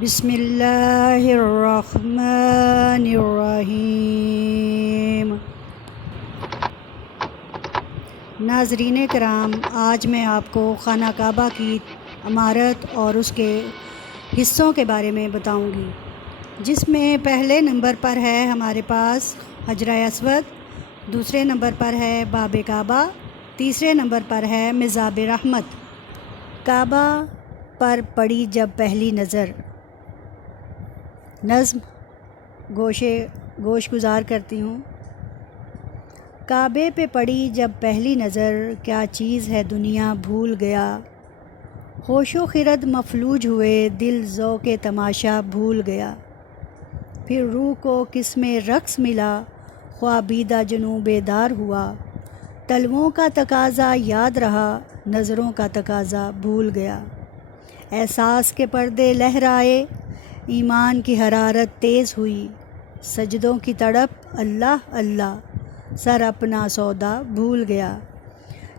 بسم اللہ الرحمن الرحیم۔ ناظرین کرام، آج میں آپ کو خانہ کعبہ کی عمارت اور اس کے حصوں کے بارے میں بتاؤں گی، جس میں پہلے نمبر پر ہے ہمارے پاس حجرہ اسود، دوسرے نمبر پر ہے باب کعبہ، تیسرے نمبر پر ہے مزاب رحمت۔ کعبہ پر پڑی جب پہلی نظر، نظم گوش گزار کرتی ہوں۔ کعبے پہ پڑی جب پہلی نظر، کیا چیز ہے دنیا بھول گیا، ہوش و خرد مفلوج ہوئے، دل ذوق تماشا بھول گیا، پھر روح کو قسم رقص ملا، خوابیدہ جنوں بیدار ہوا، طلبوں کا تقاضا یاد رہا، نظروں کا تقاضا بھول گیا، احساس کے پردے لہرائے، ایمان کی حرارت تیز ہوئی، سجدوں کی تڑپ اللہ اللہ، سر اپنا سودا بھول گیا،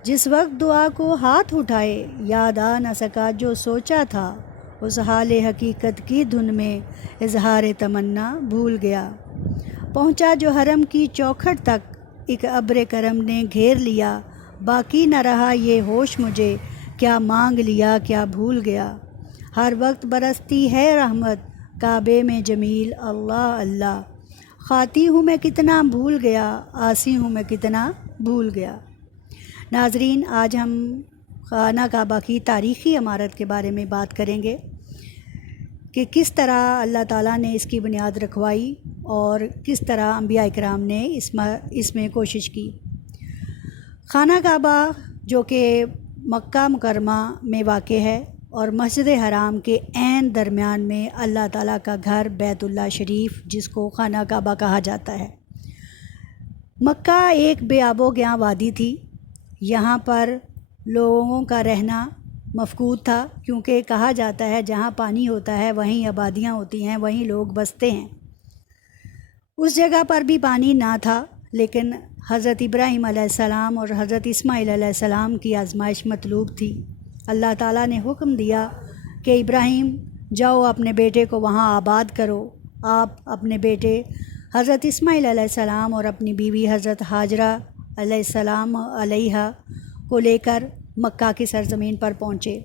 جس وقت دعا کو ہاتھ اٹھائے، یاد آ نہ سکا جو سوچا تھا، اس حال حقیقت کی دھن میں اظہار تمنا بھول گیا، پہنچا جو حرم کی چوکھٹ تک، ایک ابر کرم نے گھیر لیا، باقی نہ رہا یہ ہوش مجھے، کیا مانگ لیا کیا بھول گیا، ہر وقت برستی ہے رحمت، کعبے میں جمیل اللہ اللہ، خاطی ہوں میں کتنا بھول گیا، عاصی ہوں میں کتنا بھول گیا۔ ناظرین، آج ہم خانہ کعبہ کی تاریخی عمارت کے بارے میں بات کریں گے کہ کس طرح اللہ تعالیٰ نے اس کی بنیاد رکھوائی اور کس طرح انبیاء اکرام نے اس میں کوشش کی۔ خانہ کعبہ جو کہ مکہ مکرمہ میں واقع ہے اور مسجد حرام کے عین درمیان میں اللہ تعالیٰ کا گھر بیت اللہ شریف، جس کو خانہ کعبہ کہا جاتا ہے۔ مکہ ایک بے آب و گیاں وادی تھی، یہاں پر لوگوں کا رہنا مفقود تھا، کیونکہ کہا جاتا ہے جہاں پانی ہوتا ہے وہیں آبادیاں ہوتی ہیں، وہیں لوگ بستے ہیں۔ اس جگہ پر بھی پانی نہ تھا، لیکن حضرت ابراہیم علیہ السلام اور حضرت اسماعیل علیہ السلام کی آزمائش مطلوب تھی۔ اللہ تعالیٰ نے حکم دیا کہ ابراہیم جاؤ اپنے بیٹے کو وہاں آباد کرو۔ آپ اپنے بیٹے حضرت اسماعیل علیہ السلام اور اپنی بیوی حضرت ہاجرہ علیہ السلام علیہا کو لے کر مکہ کی سرزمین پر پہنچے۔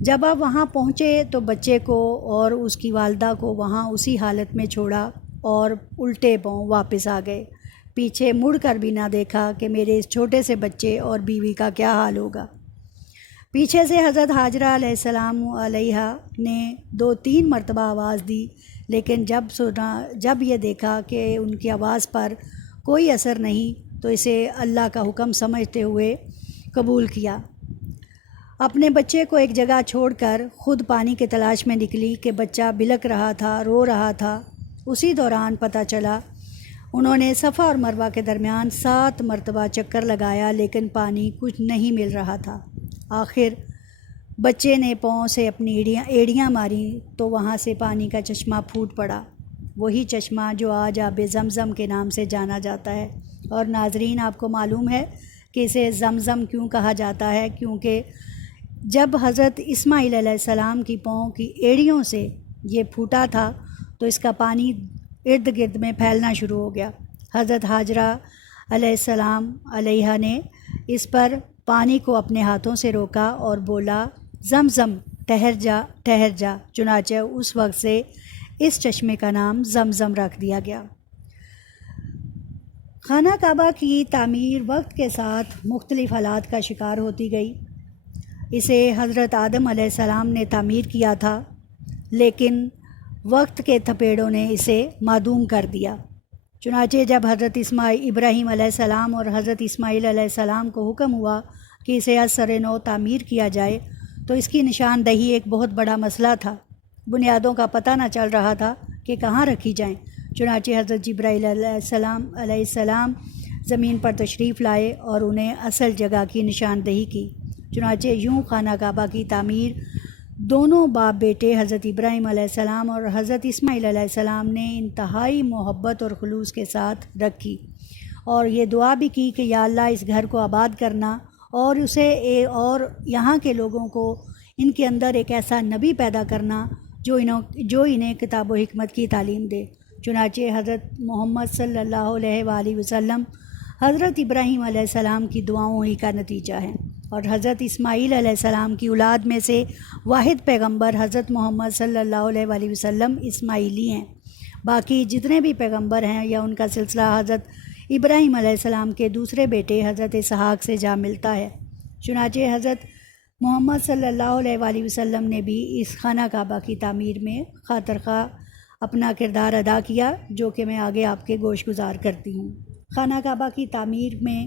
جب آپ وہاں پہنچے تو بچے کو اور اس کی والدہ کو وہاں اسی حالت میں چھوڑا اور الٹے پاؤں واپس آ گئے، پیچھے مڑ کر بھی نہ دیکھا کہ میرے اس چھوٹے سے بچے اور بیوی کا کیا حال ہوگا۔ پیچھے سے حضرت ہاجرہ علیہ السلام علیہا نے 2-3 مرتبہ آواز دی، لیکن جب یہ دیکھا کہ ان کی آواز پر کوئی اثر نہیں تو اسے اللہ کا حکم سمجھتے ہوئے قبول کیا۔ اپنے بچے کو ایک جگہ چھوڑ کر خود پانی کی تلاش میں نکلی کہ بچہ بلک رہا تھا، رو رہا تھا۔ اسی دوران پتہ چلا انہوں نے صفا اور مروہ کے درمیان 7 مرتبہ چکر لگایا، لیکن پانی کچھ نہیں مل رہا تھا۔ آخر بچے نے پاؤں سے اپنی ایڑیاں ماریں تو وہاں سے پانی کا چشمہ پھوٹ پڑا، وہی چشمہ جو آج آب زمزم کے نام سے جانا جاتا ہے۔ اور ناظرین، آپ کو معلوم ہے کہ اسے زمزم کیوں کہا جاتا ہے؟ کیونکہ جب حضرت اسماعیل علیہ السلام کی پاؤں کی ایڑیوں سے یہ پھوٹا تھا تو اس کا پانی ارد گرد میں پھیلنا شروع ہو گیا۔ حضرت ہاجرہ علیہ السلام علیہا نے اس پر پانی کو اپنے ہاتھوں سے روکا اور بولا، زمزم ٹھہر جا ٹھہر جا، چنانچہ اس وقت سے اس چشمے کا نام زمزم رکھ دیا گیا۔ خانہ کعبہ کی تعمیر وقت کے ساتھ مختلف حالات کا شکار ہوتی گئی۔ اسے حضرت آدم علیہ السلام نے تعمیر کیا تھا، لیکن وقت کے تھپیڑوں نے اسے معدوم کر دیا۔ چنانچہ جب حضرت ابراہیم علیہ السلام اور حضرت اسماعیل علیہ السلام کو حکم ہوا کہ اسے از سر نو تعمیر کیا جائے تو اس کی نشاندہی ایک بہت بڑا مسئلہ تھا۔ بنیادوں کا پتہ نہ چل رہا تھا کہ کہاں رکھی جائیں۔ چنانچہ حضرت جبرائیل علیہ السلام زمین پر تشریف لائے اور انہیں اصل جگہ کی نشاندہی کی۔ چنانچہ یوں خانہ کعبہ کی تعمیر دونوں باپ بیٹے حضرت ابراہیم علیہ السلام اور حضرت اسماعیل علیہ السلام نے انتہائی محبت اور خلوص کے ساتھ رکھی، اور یہ دعا بھی کی کہ یا اللہ اس گھر کو آباد کرنا اور یہاں کے لوگوں کو ان کے اندر ایک ایسا نبی پیدا کرنا جو انہیں کتاب و حکمت کی تعلیم دے۔ چنانچہ حضرت محمد صلی اللہ علیہ وآلہ وسلم حضرت ابراہیم علیہ السلام کی دعاؤں ہی کا نتیجہ ہیں، اور حضرت اسماعیل علیہ السلام کی اولاد میں سے واحد پیغمبر حضرت محمد صلی اللہ علیہ وآلہ وسلم اسماعیلی ہیں۔ باقی جتنے بھی پیغمبر ہیں یا ان کا سلسلہ حضرت ابراہیم علیہ السلام کے دوسرے بیٹے حضرت اسحاق سے جا ملتا ہے۔ چنانچہ حضرت محمد صلی اللہ علیہ وآلہ وسلم نے بھی اس خانہ کعبہ کی تعمیر میں خاطر خواہ اپنا کردار ادا کیا، جو کہ میں آگے آپ کے گوش گزار کرتی ہوں۔ خانہ کعبہ کی تعمیر میں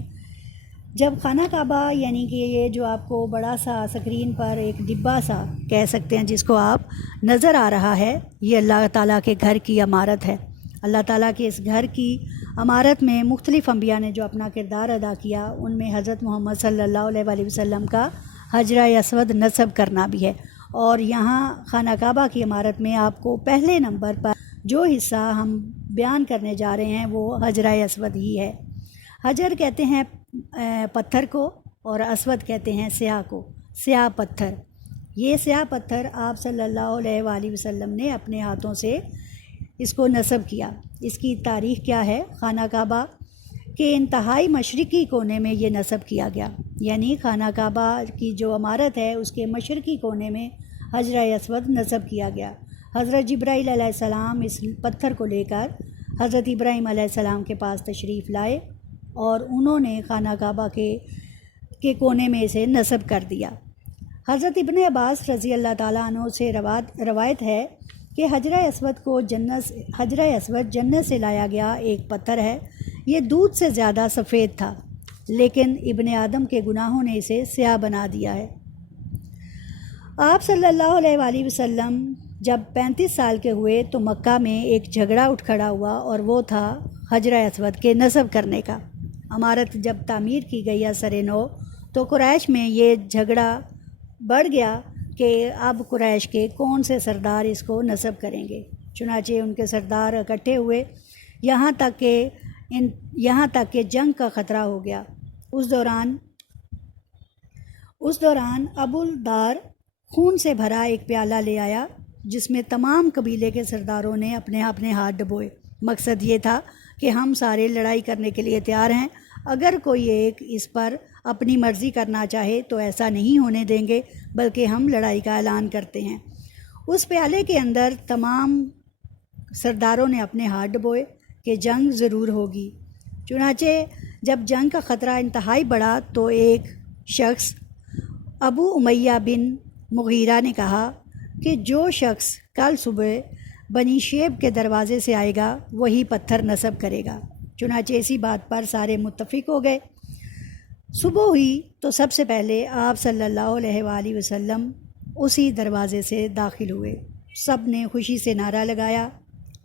جب خانہ کعبہ یعنی کہ یہ جو آپ کو بڑا سا اسکرین پر ایک ڈبہ سا کہہ سکتے ہیں جس کو آپ نظر آ رہا ہے، یہ اللہ تعالیٰ کے گھر کی عمارت ہے۔ اللہ تعالیٰ کے اس گھر کی عمارت میں مختلف انبیاء نے جو اپنا کردار ادا کیا، ان میں حضرت محمد صلی اللہ علیہ وآلہ وسلم کا حجرہ اسود نصب کرنا بھی ہے۔ اور یہاں خانہ کعبہ کی عمارت میں آپ کو پہلے نمبر پر جو حصہ ہم بیان کرنے جا رہے ہیں وہ حجرہ اسود ہی ہے۔ حجر کہتے ہیں پتھر کو، اور اسود کہتے ہیں سیاہ کو، سیاہ پتھر۔ یہ سیاہ پتھر آپ صلی اللہ علیہ وآلہ وسلم نے اپنے ہاتھوں سے اس کو نصب کیا۔ اس کی تاریخ کیا ہے؟ خانہ کعبہ کے انتہائی مشرقی کونے میں یہ نصب کیا گیا، یعنی خانہ کعبہ کی جو عمارت ہے اس کے مشرقی کونے میں حجرہ اسود نصب کیا گیا۔ حضرت جبرائیل علیہ السلام اس پتھر کو لے کر حضرت ابراہیم علیہ السلام کے پاس تشریف لائے، اور انہوں نے خانہ کعبہ کے کونے میں اسے نصب کر دیا۔ حضرت ابن عباس رضی اللہ تعالیٰ عنہ سے روایت ہے کہ حجرہ اسود جنت سے لایا گیا ایک پتھر ہے۔ یہ دودھ سے زیادہ سفید تھا، لیکن ابن آدم کے گناہوں نے اسے سیاہ بنا دیا ہے۔ آپ صلی اللہ علیہ وآلہ وسلم جب 35 سال کے ہوئے تو مکہ میں ایک جھگڑا اٹھ کھڑا ہوا، اور وہ تھا حجرہ اسود کے نصب کرنے کا۔ عمارت جب تعمیر کی گئی سر نو، تو قریش میں یہ جھگڑا بڑھ گیا کہ اب قریش کے کون سے سردار اس کو نصب کریں گے۔ چنانچہ ان کے سردار اکٹھے ہوئے، یہاں تک کہ جنگ کا خطرہ ہو گیا۔ اس دوران ابو الدار خون سے بھرا ایک پیالہ لے آیا، جس میں تمام قبیلے کے سرداروں نے اپنے ہاتھ ڈبوئے۔ مقصد یہ تھا کہ ہم سارے لڑائی کرنے کے لیے تیار ہیں، اگر کوئی ایک اس پر اپنی مرضی کرنا چاہے تو ایسا نہیں ہونے دیں گے، بلکہ ہم لڑائی کا اعلان کرتے ہیں۔ اس پیالے کے اندر تمام سرداروں نے اپنے ہاتھ ڈبوئے کہ جنگ ضرور ہوگی۔ چنانچہ جب جنگ کا خطرہ انتہائی بڑھا تو ایک شخص ابو امیہ بن مغیرہ نے کہا کہ جو شخص کل صبح بنی شیب کے دروازے سے آئے گا وہی پتھر نصب کرے گا۔ چنانچہ اسی بات پر سارے متفق ہو گئے۔ صبح ہوئی تو سب سے پہلے آپ صلی اللہ علیہ وآلہ وسلم اسی دروازے سے داخل ہوئے۔ سب نے خوشی سے نعرہ لگایا۔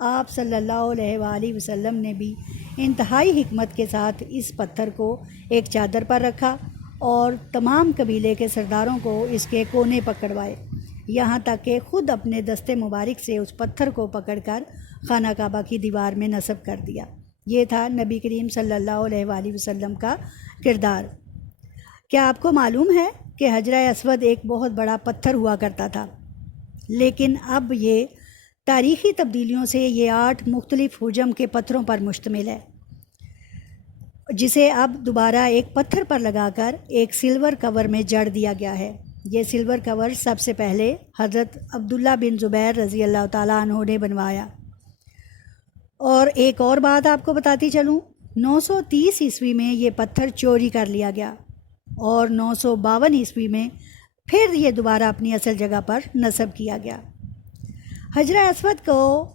آپ صلی اللہ علیہ وآلہ وسلم نے بھی انتہائی حکمت کے ساتھ اس پتھر کو ایک چادر پر رکھا اور تمام قبیلے کے سرداروں کو اس کے کونے پکڑوائے، یہاں تک کہ خود اپنے دستے مبارک سے اس پتھر کو پکڑ کر خانہ کعبہ کی دیوار میں نصب کر دیا۔ یہ تھا نبی کریم صلی اللہ علیہ وآلہ وسلم کا کردار۔ کیا آپ کو معلوم ہے کہ حجرہ اسود ایک بہت بڑا پتھر ہوا کرتا تھا، لیکن اب یہ تاریخی تبدیلیوں سے یہ 8 مختلف حجم کے پتھروں پر مشتمل ہے، جسے اب دوبارہ ایک پتھر پر لگا کر ایک سلور کور میں جڑ دیا گیا ہے۔ یہ سلور کور سب سے پہلے حضرت عبداللہ بن زبیر رضی اللہ تعالیٰ عنہ نے بنوایا۔ اور ایک اور بات آپ کو بتاتی چلوں، 930 عیسوی میں یہ پتھر چوری کر لیا گیا، اور 952 عیسوی میں پھر یہ دوبارہ اپنی اصل جگہ پر نصب کیا گیا۔ حجرہ اسود کو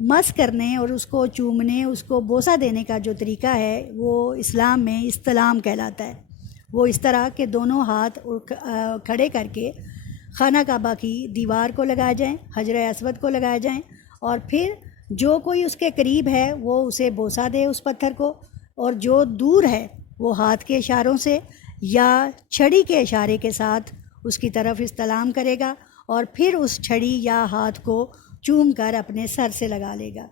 مس کرنے اور اس کو چومنے، اس کو بوسہ دینے کا جو طریقہ ہے وہ اسلام میں استلام کہلاتا ہے۔ وہ اس طرح کہ دونوں ہاتھ کھڑے کر کے خانہ کعبہ کی دیوار کو لگائے جائیں، حجرہ اسود کو لگائے جائیں، اور پھر جو کوئی اس کے قریب ہے وہ اسے بوسہ دے اس پتھر کو، اور جو دور ہے وہ ہاتھ کے اشاروں سے یا چھڑی کے اشارے کے ساتھ اس کی طرف استلام کرے گا، اور پھر اس چھڑی یا ہاتھ کو چوم کر اپنے سر سے لگا لے گا۔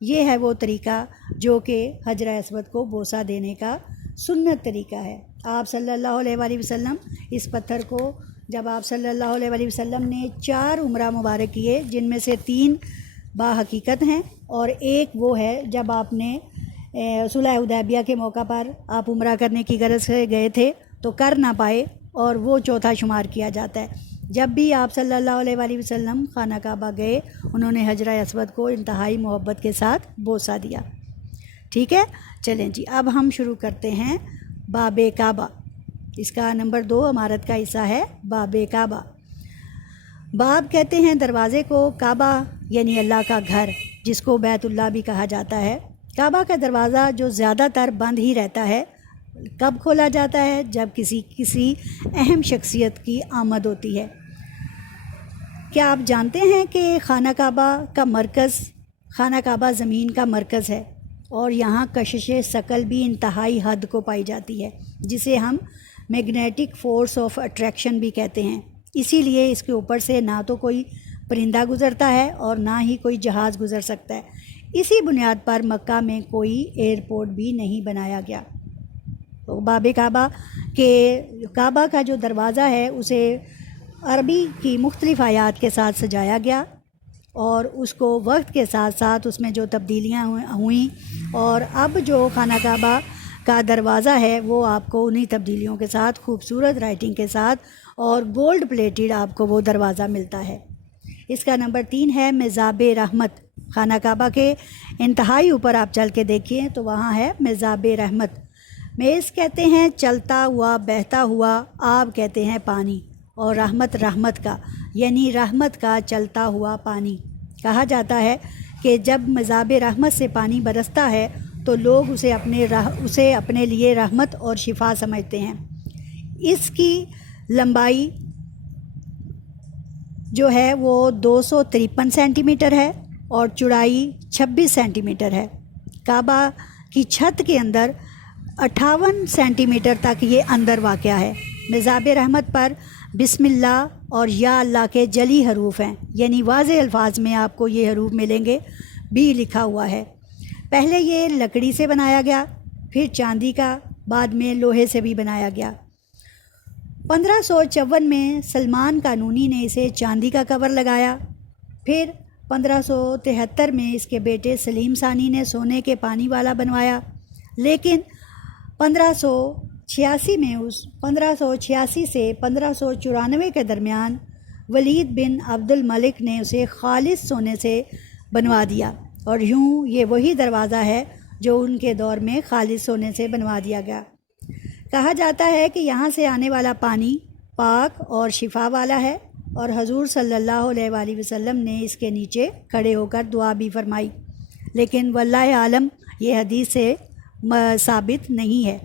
یہ ہے وہ طریقہ جو کہ حجرہ اسود کو بوسہ دینے کا سنت طریقہ ہے۔ آپ صلی اللہ علیہ وآلہ وسلم اس پتھر کو جب آپ صلی اللہ علیہ وآلہ وسلم نے 4 عمرہ مبارک کیے، جن میں سے 3 باحقیقت ہیں اور ایک وہ ہے جب آپ نے صلح حدیبیہ کے موقع پر آپ عمرہ کرنے کی غرض سے گئے تھے تو کر نہ پائے، اور وہ چوتھا شمار کیا جاتا ہے۔ جب بھی آپ صلی اللہ علیہ وآلہ وسلم خانہ کعبہ گئے، انہوں نے حجرہ اسود کو انتہائی محبت کے ساتھ بوسہ دیا۔ ٹھیک ہے، چلیں جی، اب ہم شروع کرتے ہیں باب کعبہ۔ اس کا نمبر 2 عمارت کا حصہ ہے باب کعبہ۔ باب کہتے ہیں دروازے کو، کعبہ یعنی اللہ کا گھر، جس کو بیت اللہ بھی کہا جاتا ہے۔ کعبہ کا دروازہ جو زیادہ تر بند ہی رہتا ہے، کب کھولا جاتا ہے؟ جب کسی اہم شخصیت کی آمد ہوتی ہے۔ کیا آپ جانتے ہیں کہ خانہ کعبہ زمین کا مرکز ہے، اور یہاں کشش ثقل بھی انتہائی حد کو پائی جاتی ہے، جسے ہم میگنیٹک فورس آف اٹریکشن بھی کہتے ہیں۔ اسی لیے اس کے اوپر سے نہ تو کوئی پرندہ گزرتا ہے اور نہ ہی کوئی جہاز گزر سکتا ہے۔ اسی بنیاد پر مکہ میں کوئی ایئرپورٹ بھی نہیں بنایا گیا۔ تو باب کعبہ کا جو دروازہ ہے اسے عربی کی مختلف آیات کے ساتھ سجایا گیا، اور اس کو وقت کے ساتھ ساتھ اس میں جو تبدیلیاں ہوئیں، اور اب جو خانہ کعبہ کا دروازہ ہے وہ آپ کو انہی تبدیلیوں کے ساتھ خوبصورت رائٹنگ کے ساتھ اور گولڈ پلیٹڈ آپ کو وہ دروازہ ملتا ہے۔ اس کا نمبر 3 ہے مزاب رحمت۔ خانہ کعبہ کے انتہائی اوپر آپ چل کے دیکھیے تو وہاں ہے مزاب رحمت۔ میز کہتے ہیں چلتا ہوا، بہتا ہوا، آب کہتے ہیں پانی، اور رحمت کا یعنی رحمت کا چلتا ہوا پانی۔ کہا جاتا ہے کہ جب مزاب رحمت سے پانی برستا ہے تو لوگ اسے اپنے لیے رحمت اور شفا سمجھتے ہیں۔ اس کی لمبائی جو ہے وہ 253 سینٹی میٹر ہے اور چوڑائی 26 سینٹی میٹر ہے۔ کعبہ کی چھت کے اندر 58 سینٹی میٹر تک یہ اندر واقع ہے۔ مزاب رحمت پر بسم اللہ اور یا اللہ کے جلی حروف ہیں، یعنی واضح الفاظ میں آپ کو یہ حروف ملیں گے، بھی لکھا ہوا ہے۔ پہلے یہ لکڑی سے بنایا گیا، پھر چاندی کا، بعد میں لوہے سے بھی بنایا گیا۔ 1554 میں سلمان قانونی نے اسے چاندی کا کور لگایا، پھر 1573 میں اس کے بیٹے سلیم ثانی نے سونے کے پانی والا بنوایا، لیکن 1586 سے 1594 کے درمیان ولید بن عبد الملک نے اسے خالص سونے سے بنوا دیا، اور یوں یہ وہی دروازہ ہے جو ان کے دور میں خالص سونے سے بنوا دیا گیا۔ کہا جاتا ہے کہ یہاں سے آنے والا پانی پاک اور شفا والا ہے، اور حضور صلی اللہ علیہ وآلہ وسلم نے اس کے نیچے کھڑے ہو کر دعا بھی فرمائی، لیکن واللہ عالم یہ حدیث سے ثابت نہیں ہے۔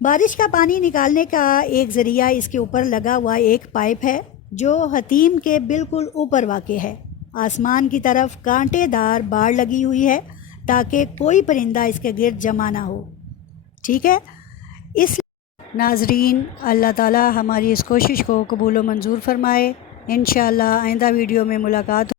بارش کا پانی نکالنے کا ایک ذریعہ اس کے اوپر لگا ہوا ایک پائپ ہے جو حتیم کے بالکل اوپر واقع ہے۔ آسمان کی طرف کانٹے دار باڑ لگی ہوئی ہے تاکہ کوئی پرندہ اس کے گرد جمع نہ ہو۔ ٹھیک ہے، اس ناظرین، اللہ تعالی ہماری اس کوشش کو قبول و منظور فرمائے۔ انشاءاللہ آئندہ ویڈیو میں ملاقات